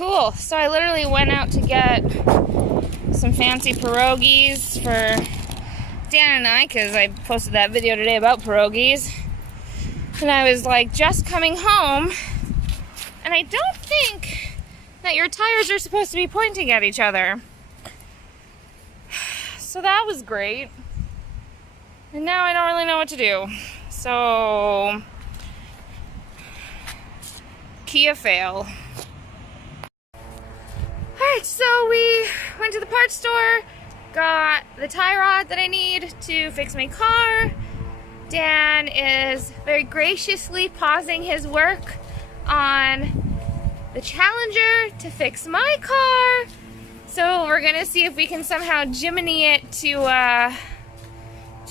cool. So I literally went out to get some fancy pierogies for Dan and I, because I posted that video today about pierogies. And I was like just coming home, and I don't think that your tires are supposed to be pointing at each other. So that was great. And now I don't really know what to do. So, Kia fail. Alright, so we went to the parts store, got the tie rod that I need to fix my car. Dan is very graciously pausing his work on the Challenger to fix my car. So we're gonna see if we can somehow Jiminy it to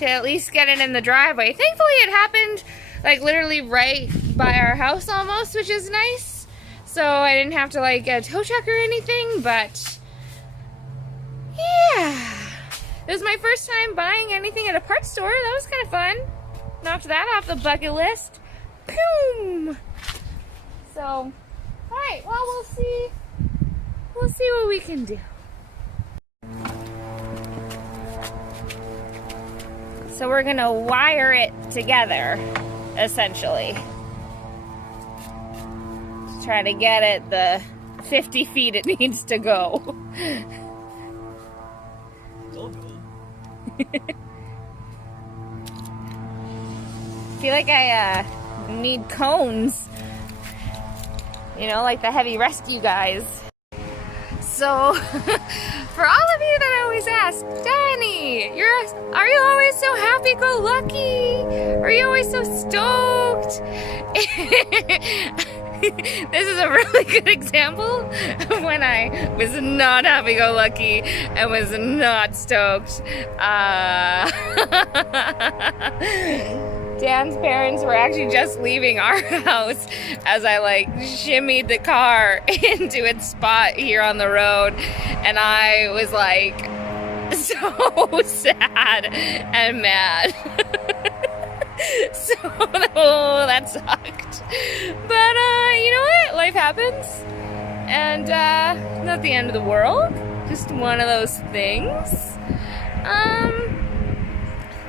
at least get it in the driveway. Thankfully it happened like literally right by our house almost, which is nice. So I didn't have to like get a tow truck or anything, but yeah. It was my first time buying anything at a parts store. That was kind of fun. Knocked that off the bucket list. Boom! So, alright, well we'll see what we can do. So we're gonna wire it together, essentially. To try to get it the 50 feet it needs to go. I feel like I need cones. You know, like the heavy rescue guys. So, for all of you that always ask, Danny, are you always so happy-go-lucky? Are you always so stoked? This is a really good example of when I was not happy-go-lucky and was not stoked. Dan's parents were actually just leaving our house as I like shimmied the car into its spot here on the road, and I was like so sad and mad. So that sucked. But you know what? Life happens, and not the end of the world. Just one of those things.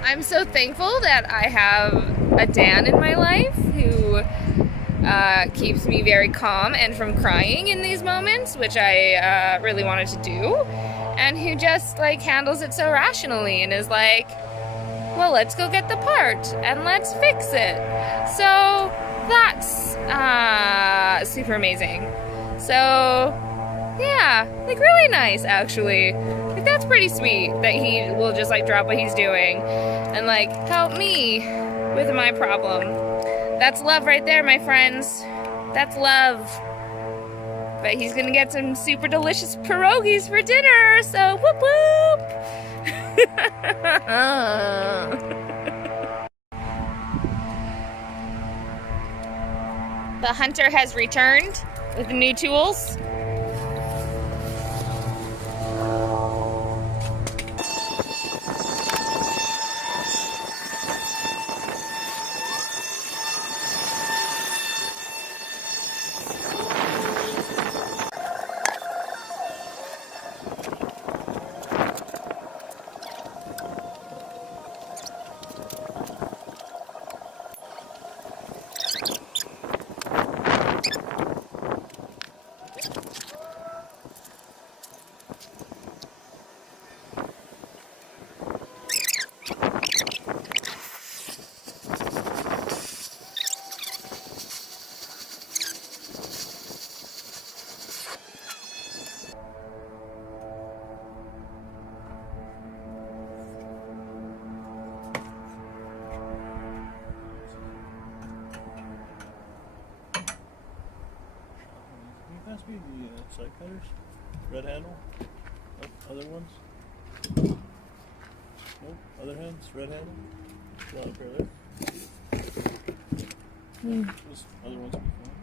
I'm so thankful that I have a Dan in my life who keeps me very calm and from crying in these moments, which I really wanted to do, and who just like handles it so rationally and is like, well, let's go get the part and let's fix it. So that's super amazing. So yeah, like really nice actually. Like that's pretty sweet that he will just like drop what he's doing and like help me with my problem. That's love right there, my friends. That's love. But he's gonna get some super delicious pierogies for dinner, so whoop whoop. The hunter has returned with the new tools. Pass me the side cutters? Red handle? Nope. Other ones? Nope. Other hands? Red handle? Still out there. Those other ones will be fine.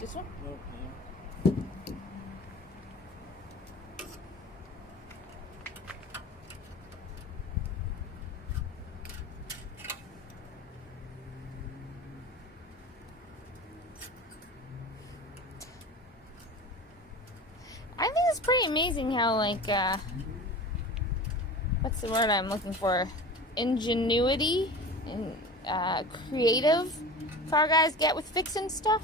This one? Nope. No. pretty amazing how, like, what's the word I'm looking for? Ingenuity and creative car guys get with fixing stuff.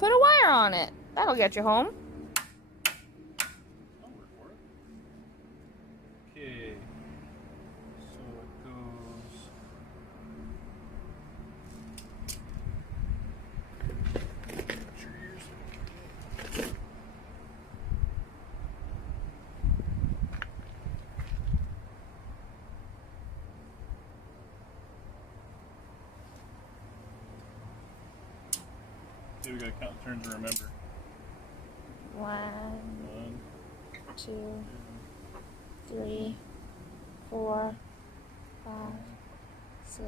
Put a wire on it. That'll get you home. I'll work for it. Okay. So it goes. Put your ears. Okay, we gotta count turns and remember. 1, 1, 2, 3, 4, 5, 6,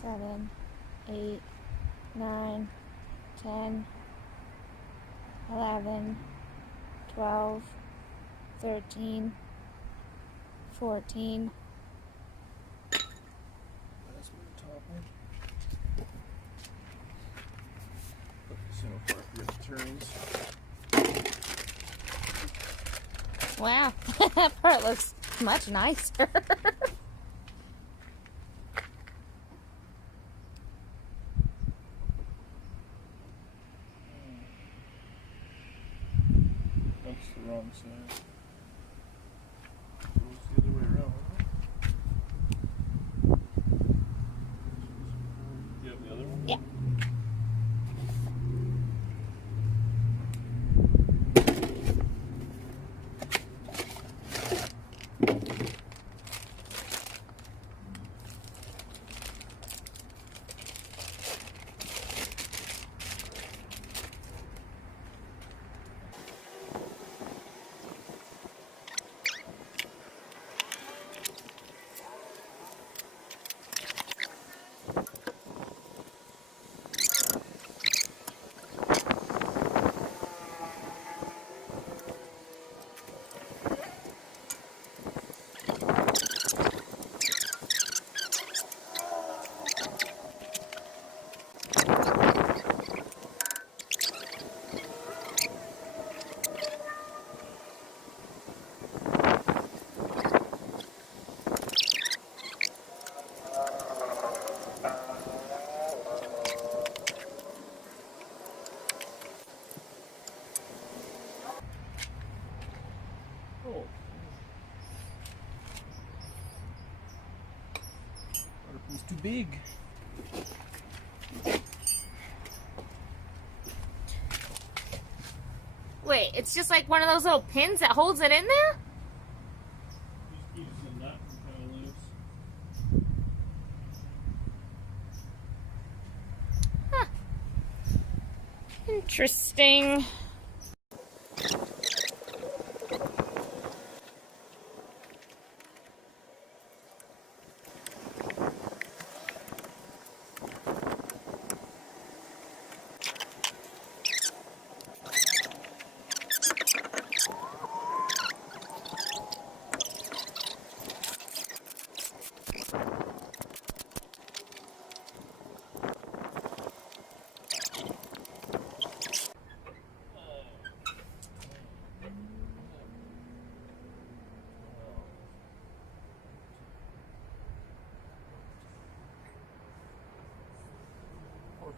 7, 8, 9, 10, 11, 12, 13, 14. That's my top one. Put this in before I forget the turns. Wow, that part looks much nicer. That's the wrong side. It's the other way around, isn't it? You have the other one? Yeah. Oh. It's too big. Wait, it's just like one of those little pins that holds it in there? Just keeps the nut kind of loose. Huh. Interesting.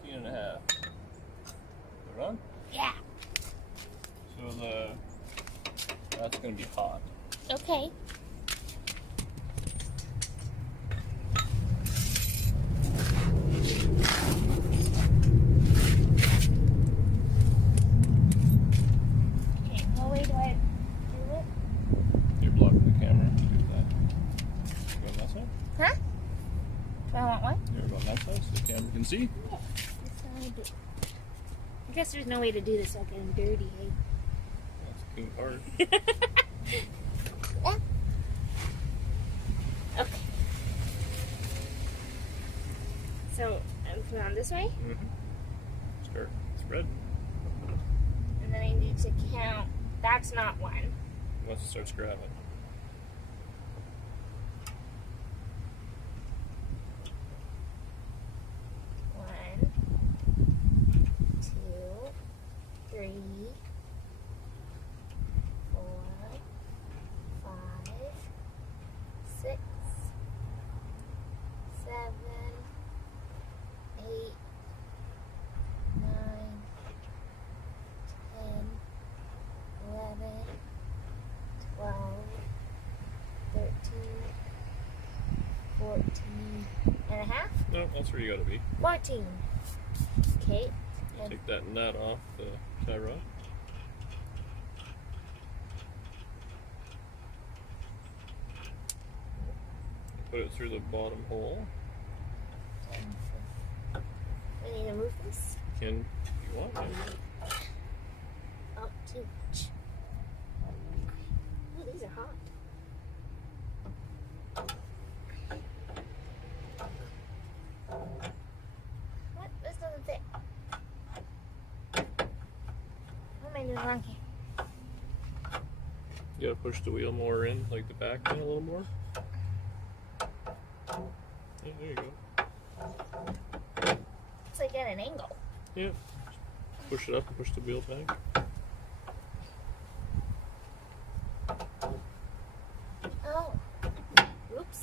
And a half. They're on? Yeah. So that's gonna be hot. Okay. Okay, what way do I do it? You're blocking the camera. Do that. You going that side? Huh? Do I want what? You're going that side so the camera can see. Yeah, that's how I do. I guess there's no way to do this without getting dirty, eh? That's a cool part. Okay. So, I'm put on this way, Start spread. and then I need to count. That's not one. Once it starts grabbing. 1, 2, 3, No, that's where you gotta be. 14. Okay. Take that nut off the tie rod. Put it through the bottom hole. We need to move this. Can you want it? Oh, too much. Oh, these are hot. What? This doesn't fit. What am I doing wrong here? You gotta push the wheel more in, like the back in a little more. Yeah, there you go. It's like at an angle. Yeah. Push it up and push the wheel back. Oh. Oops.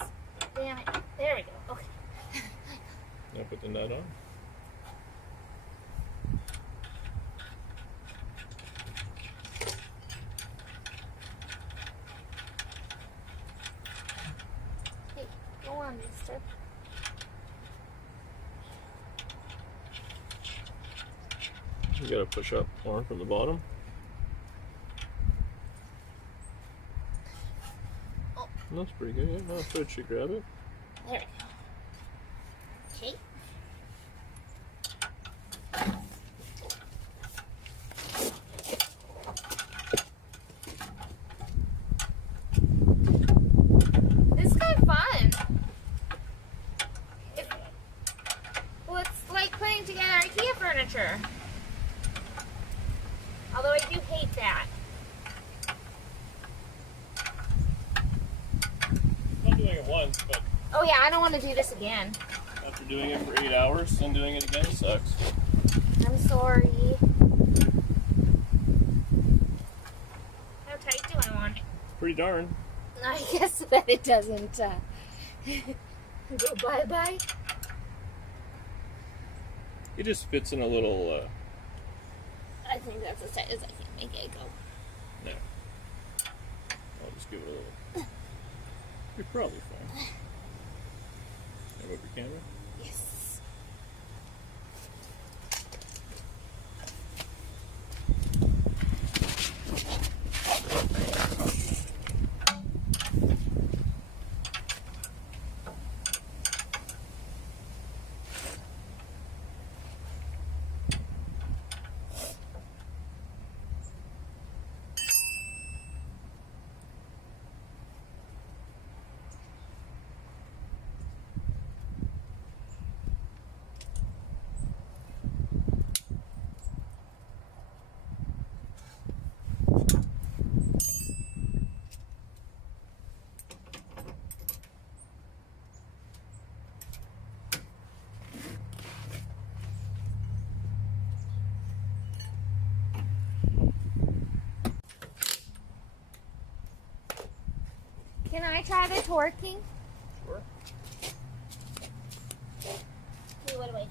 Damn it. There we go. Okay. Now put the nut on. Hey, go on, mister. You gotta push up more from the bottom. Oh. That's pretty good. Yeah, now Fred should grab it. There we go. Okay. This is kind of fun. Well, it's like putting together IKEA furniture. Although I do hate that. I'm doing it once, but Oh yeah, I don't want to do this again. after doing it for 8 hours, then doing it again sucks. I'm sorry. How tight do I want it? Pretty darn. I guess that it doesn't go bye-bye. It just fits in a little. I think that's as tight as I can make it go. No. I'll just give it a little. You're probably fine. Have up your camera. Yes. Can I try the torquing? Sure. Okay, what do I do?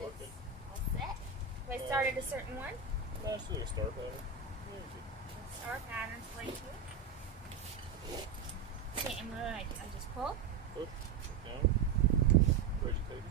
Torque it. All set. Do I start at a certain one? That's like a star pattern. Star patterns right here. Okay, and what do? I just pull? Push down. Where'd you take it?